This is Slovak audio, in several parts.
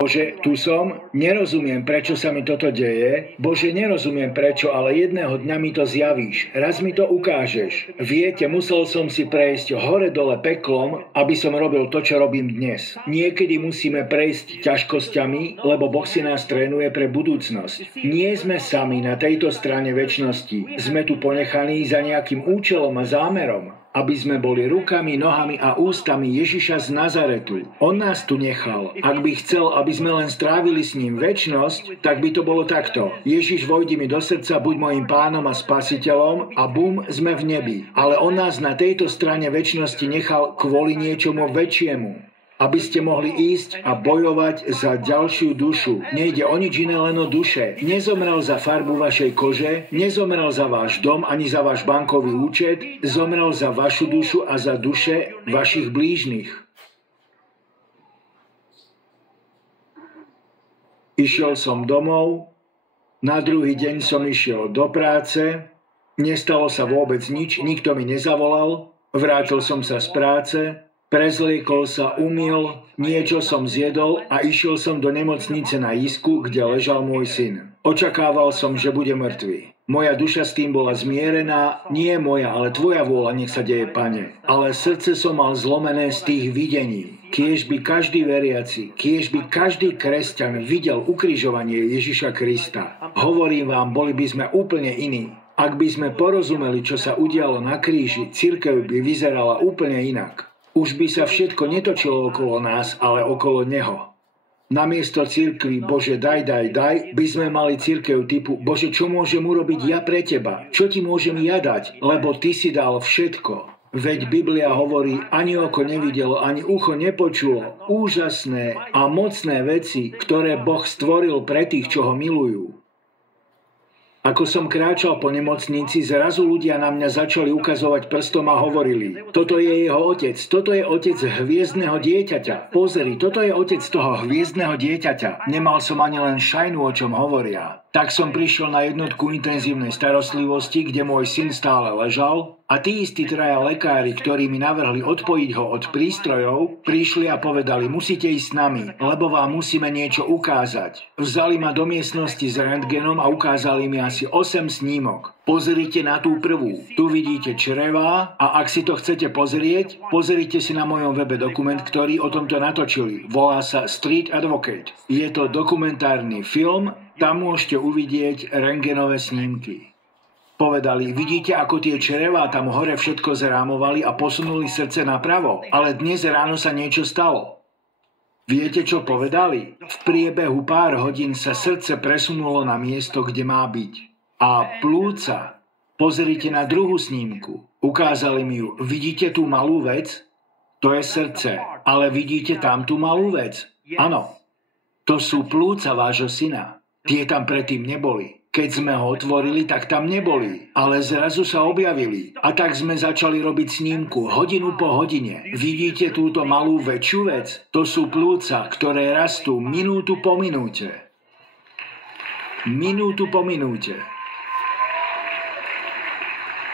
Bože, tu som, nerozumiem, prečo sa mi toto deje. Bože, nerozumiem prečo, ale jedného dňa mi to zjavíš. Raz mi to ukážeš. Viete, musel som si prejsť hore-dole peklom, aby som robil to, čo robím dnes. Niekedy musíme prejsť ťažkosťami, lebo Boh si nás trénuje pre budúcnosť. Nie sme sami na tejto strane večnosti. Sme tu ponechaní za nejakým účelom a zámerom, aby sme boli rukami, nohami a ústami Ježiša z Nazaretu. On nás tu nechal. Ak by chcel, aby sme len strávili s ním večnosť, tak by to bolo takto. Ježiš, vojdi mi do srdca, buď mojim pánom a spasiteľom a bum, sme v nebi. Ale on nás na tejto strane večnosti nechal kvôli niečomu väčšiemu. Aby ste mohli ísť a bojovať za ďalšiu dušu. Nejde o nič iné, len o duše. Nezomrel za farbu vašej kože, nezomrel za váš dom ani za váš bankový účet, zomrel za vašu dušu a za duše vašich blížnych. Išiel som domov, na druhý deň som išiel do práce, nestalo sa vôbec nič, nikto mi nezavolal, vrátil som sa z práce, prezliekol sa, umyl, niečo som zjedol a išiel som do nemocnice na Isku, kde ležal môj syn. Očakával som, že bude mŕtvy. Moja duša s tým bola zmierená, nie moja, ale tvoja vôľa, nech sa deje, Pane. Ale srdce som mal zlomené z tých videní. Kiež by každý veriaci, kiež by každý kresťan videl ukrižovanie Ježiša Krista. Hovorím vám, boli by sme úplne iní. Ak by sme porozumeli, čo sa udialo na kríži, cirkev by vyzerala úplne inak. Už by sa všetko netočilo okolo nás, ale okolo neho. Namiesto cirkvi Bože daj, by sme mali cirkev typu Bože, čo môžem urobiť ja pre teba? Čo ti môžem ja dať? Lebo ty si dal všetko. Veď Biblia hovorí, ani oko nevidelo, ani ucho nepočulo. Úžasné a mocné veci, ktoré Boh stvoril pre tých, čo ho milujú. Ako som kráčal po nemocnici, zrazu ľudia na mňa začali ukazovať prstom a hovorili: toto je jeho otec, toto je otec hviezdneho dieťaťa. Pozri, toto je otec toho hviezdneho dieťaťa. Nemal som ani len šajnu, o čom hovoria. Tak som prišiel na jednotku intenzívnej starostlivosti, kde môj syn stále ležal, a tí istí traja lekári, ktorí mi navrhli odpojiť ho od prístrojov, prišli a povedali: musíte ísť s nami, lebo vám musíme niečo ukázať. Vzali ma do miestnosti s rentgenom a ukázali mi asi 8 snímok. Pozrite na tú prvú. Tu vidíte črevá a ak si to chcete pozrieť, pozrite si na mojom webe dokument, ktorý o tomto natočili. Volá sa Street Advocate. Je to dokumentárny film, tam môžete uvidieť rentgenové snímky. Povedali: vidíte, ako tie črevá tam hore všetko zrámovali a posunuli srdce napravo, ale dnes ráno sa niečo stalo. Viete, čo povedali? V priebehu pár hodín sa srdce presunulo na miesto, kde má byť. A plúca, pozrite na druhú snímku. Ukázali mi ju. Vidíte tú malú vec? To je srdce. Ale vidíte tam tú malú vec? Áno. To sú plúca vášho syna. Tie tam predtým neboli. Keď sme ho otvorili, tak tam neboli. Ale zrazu sa objavili. A tak sme začali robiť snímku. Hodinu po hodine. Vidíte túto malú väčšiu vec? To sú plúca, ktoré rastú minútu po minúte. Minútu po minúte.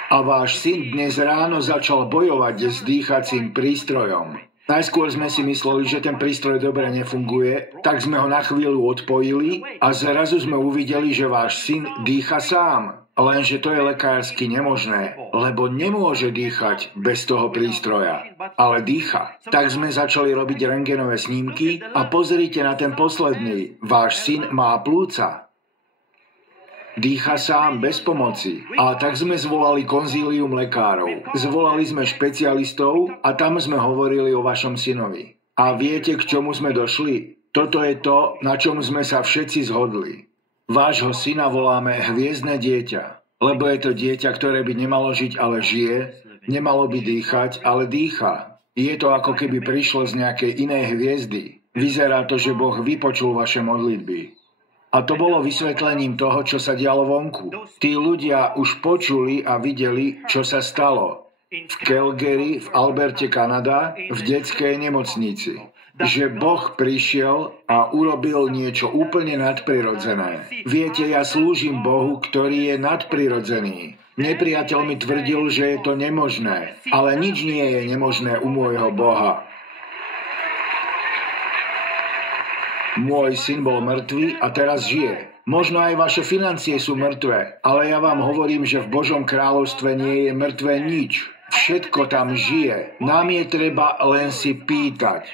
A váš syn dnes ráno začal bojovať s dýchacím prístrojom. Najskôr sme si mysleli, že ten prístroj dobre nefunguje, tak sme ho na chvíľu odpojili a zrazu sme uvideli, že váš syn dýcha sám. Lenže to je lekársky nemožné, lebo nemôže dýchať bez toho prístroja, ale dýcha. Tak sme začali robiť rentgenové snímky a pozrite na ten posledný. Váš syn má plúca. Dýcha sám, bez pomoci. A tak sme zvolali konzílium lekárov. Zvolali sme špecialistov a tam sme hovorili o vašom synovi. A viete, k čomu sme došli? Toto je to, na čom sme sa všetci zhodli. Vášho syna voláme hviezdne dieťa, lebo je to dieťa, ktoré by nemalo žiť, ale žije, nemalo by dýchať, ale dýcha. Je to ako keby prišlo z nejakej inej hviezdy. Vyzerá to, že Boh vypočul vaše modlitby. A to bolo vysvetlením toho, čo sa dialo vonku. Tí ľudia už počuli a videli, čo sa stalo. V Calgary, v Alberte, Kanada, v detskej nemocnici. Že Boh prišiel a urobil niečo úplne nadprirodzené. Viete, ja slúžim Bohu, ktorý je nadprirodzený. Nepriateľ mi tvrdil, že je to nemožné. Ale nič nie je nemožné u môjho Boha. Môj syn bol mŕtvý a teraz žije. Možno aj vaše financie sú mŕtve, ale ja vám hovorím, že v Božom kráľovstve nie je mŕtve nič. Všetko tam žije. Nám je treba len si pýtať.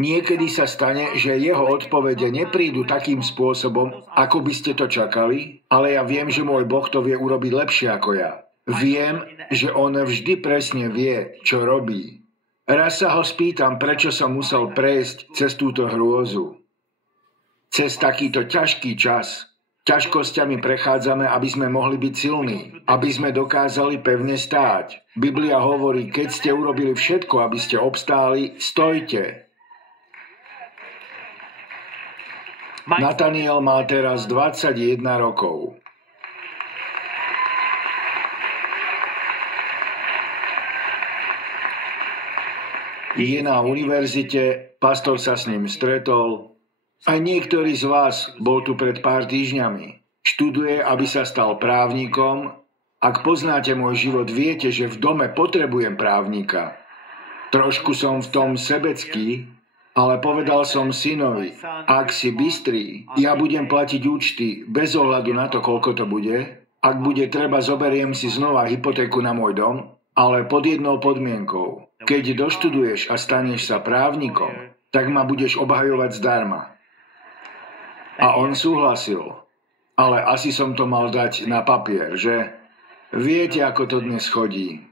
Niekedy sa stane, že jeho odpovede neprídu takým spôsobom, ako by ste to čakali, ale ja viem, že môj Boh to vie urobiť lepšie ako ja. Viem, že on vždy presne vie, čo robí. Raz sa ho spýtam, prečo som musel prejsť cez túto hrôzu. Cez takýto ťažký čas. Ťažkosťami prechádzame, aby sme mohli byť silní, aby sme dokázali pevne stáť. Biblia hovorí, keď ste urobili všetko, aby ste obstáli, stojte. Nataniel má teraz 21 rokov. Je na univerzite, pastor sa s ním stretol. Aj niektorý z vás bol tu pred pár týždňami. Študuje, aby sa stal právnikom. Ak poznáte môj život, viete, že v dome potrebujem právnika. Trošku som v tom sebecký, ale povedal som synovi, ak si bystrý, ja budem platiť účty bez ohľadu na to, koľko to bude. Ak bude treba, zoberiem si znova hypotéku na môj dom, ale pod jednou podmienkou. Keď doštuduješ a staneš sa právnikom, tak ma budeš obhajovať zdarma. A on súhlasil. Ale asi som to mal dať na papier, že? Viete, ako to dnes chodí.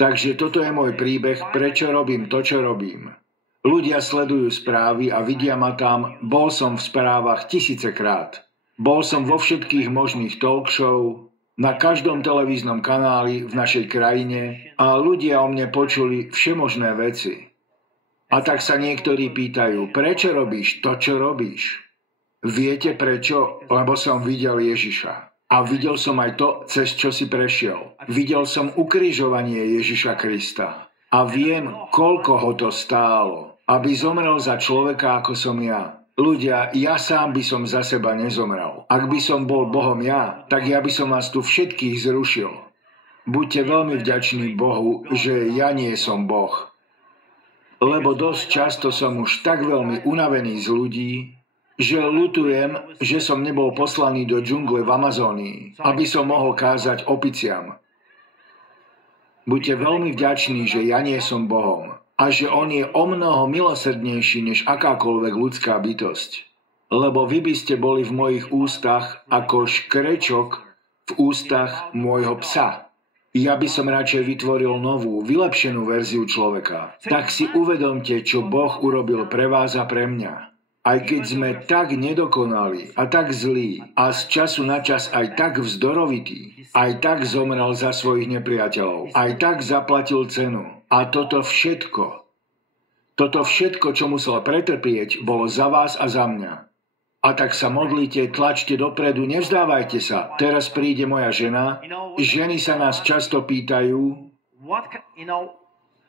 Takže toto je môj príbeh, prečo robím to, čo robím. Ľudia sledujú správy a vidia ma tam, bol som v správach tisícekrát. Bol som vo všetkých možných talk show, na každom televíznom kanáli v našej krajine a ľudia o mne počuli všemožné veci. A tak sa niektorí pýtajú, prečo robíš to, čo robíš? Viete prečo? Lebo som videl Ježiša. A videl som aj to, cez čo si prešiel. Videl som ukrižovanie Ježiša Krista. A viem, koľko ho to stálo, aby zomrel za človeka, ako som ja. Ľudia, ja sám by som za seba nezomrel. Ak by som bol Bohom ja, tak ja by som vás tu všetkých zrušil. Buďte veľmi vďační Bohu, že ja nie som Boh. Lebo dosť často som už tak veľmi unavený z ľudí, že ľutujem, že som nebol poslaný do džungle v Amazónii, aby som mohol kázať opiciam. Buďte veľmi vďační, že ja nie som Bohom a že on je omnoho milosrdnejší než akákoľvek ľudská bytosť. Lebo vy by ste boli v mojich ústach ako škrečok v ústach môjho psa. Ja by som radšej vytvoril novú, vylepšenú verziu človeka. Tak si uvedomte, čo Boh urobil pre vás a pre mňa. Aj keď sme tak nedokonali a tak zlí a z času na čas aj tak vzdorovití, aj tak zomrel za svojich nepriateľov, aj tak zaplatil cenu. A toto všetko, čo musel pretrpieť, bolo za vás a za mňa. A tak sa modlite, tlačte dopredu, nevzdávajte sa. Teraz príde moja žena. Ženy sa nás často pýtajú,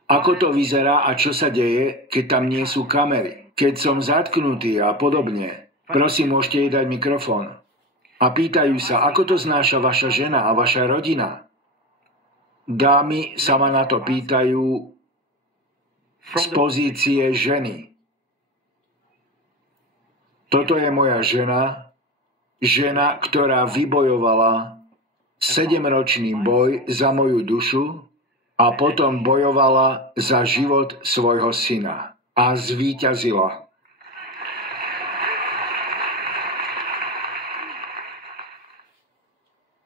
ako to vyzerá a čo sa deje, keď tam nie sú kamery. Keď som zatknutý a podobne, prosím, môžete jej dať mikrofón. A pýtajú sa, ako to znáša vaša žena a vaša rodina. Dámy sa ma na to pýtajú z pozície ženy. Toto je moja žena, ktorá vybojovala 7-ročný boj za moju dušu a potom bojovala za život svojho syna. A zvíťazila.